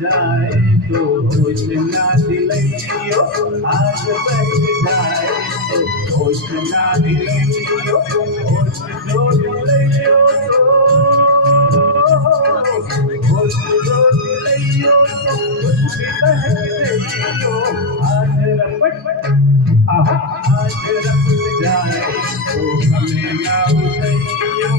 जाए तो होश ना दिलैयो आज बढ़ जाए तो होश ना दिलैयो होश जो दिलैयो होश जो दिलैयो कुछ भी बह दिलैयो आज रपट आज रपट जाए तो हमें ना उठैयो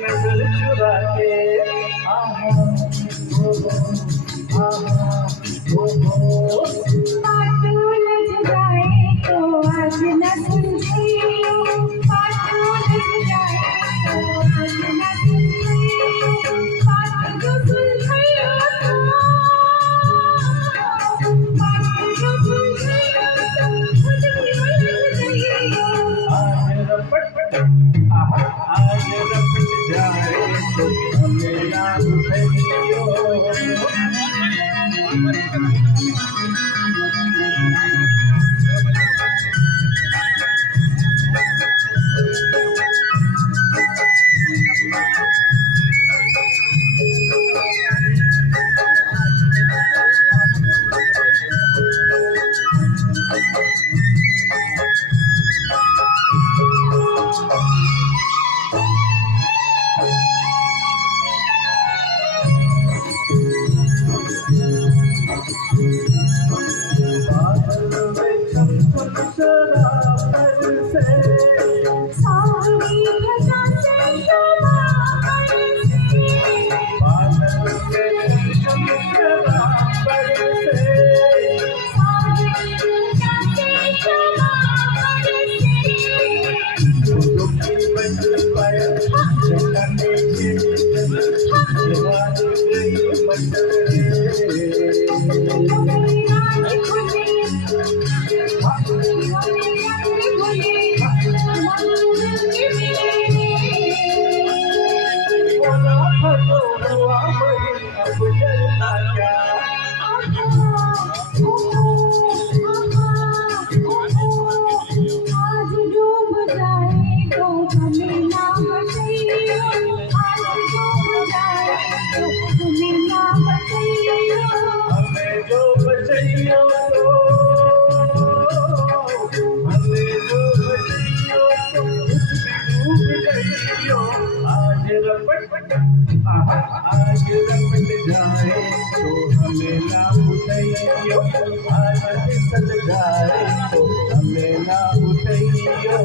नजर चुरा के आज रपट जाए तो हमें ना उठैयो आज रपट जाए तो हमें ना उठैयो आज फिसल जाए तो हमें ना उठैयो